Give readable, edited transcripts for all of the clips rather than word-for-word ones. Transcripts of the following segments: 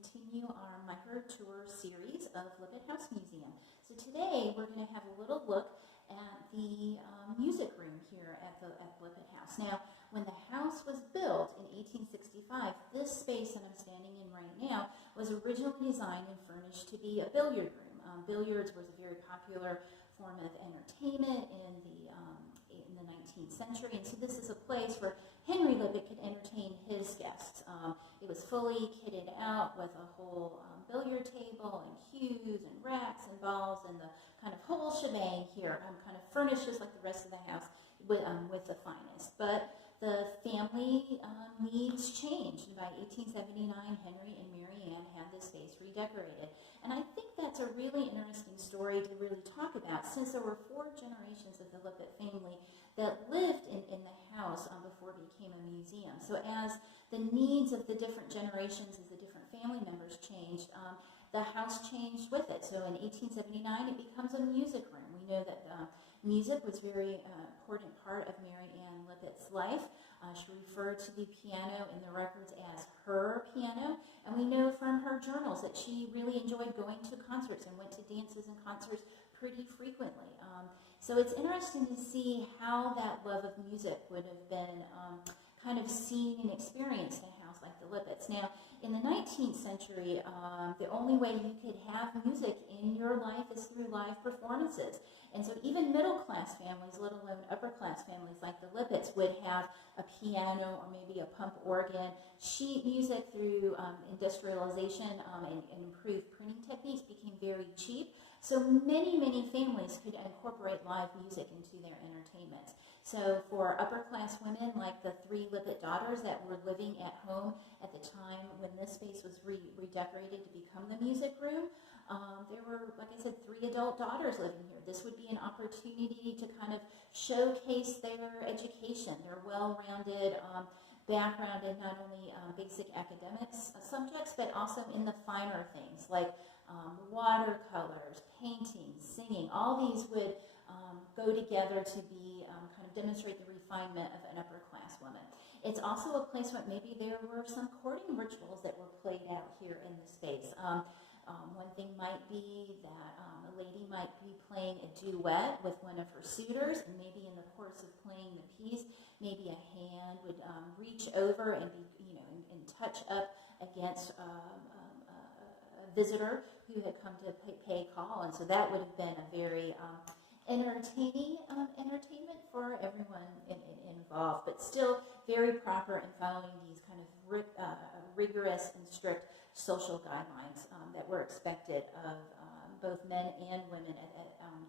continue our micro tour series of Lippitt House Museum. So today we're going to have a little look at the music room here at Lippitt House. Now, when the house was built in 1865, this space that I'm standing in right now was originally designed and furnished to be a billiard room. Billiards was a very popular form of entertainment in the 19th century, and so this is a place where Henry Lippitt could entertain his guests. It was fully kitted out with a whole billiard table and cues and racks and balls and the kind of whole shebang here, kind of furnished just like the rest of the house with the finest. But the family needs changed, and by 1879, Henry and Mary Ann had this space redecorated. And I think that's a really interesting story to really talk about, since there were 4 generations of the Lippitt family that lived in the house before it became a museum. So as the needs of the different generations, as the different family members changed, the house changed with it. So in 1879, it becomes a music room. We know that music was a very important part of Mary Ann Lippitt's life. She referred to the piano in the records as her piano, and we know from her journals that she really enjoyed going to concerts and went to dances and concerts pretty frequently. So it's interesting to see how that love of music would have been kind of seen and experienced in a house like the Lippitts. Now, in the 19th century, the only way you could have music in your life is through live performances. And so even middle-class families, let alone upper-class families like the Lippitts, would have a piano or maybe a pump organ. Sheet music, through industrialization and improved printing techniques, became very cheap. So many families could incorporate live music into their entertainment. So for upper-class women, like the 3 Lippitt daughters that were living at home at the time when this space was redecorated to become the music room, there were, like I said, 3 adult daughters living here. This would be an opportunity to kind of showcase their education, their well-rounded background in not only basic academics subjects, but also in the finer things like watercolors, painting, singing. All these would go together to be kind of demonstrate the refinement of an upper-class woman. It's also a place where maybe there were some courting rituals that were played out here in the space. One thing might be that a lady might be playing a duet with one of her suitors, and maybe in the course of playing the piece, maybe a hand would reach over and be, and touch up against a visitor who had come to pay call, and so that would have been a very entertaining entertainment for everyone involved, but still very proper in following these kind of rigorous and strict social guidelines that were expected of both men and women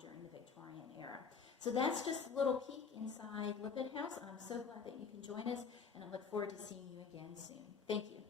during the Victorian era. So that's just a little peek inside Lippitt House. I'm so glad that you can join us, and I look forward to seeing you again soon. Thank you.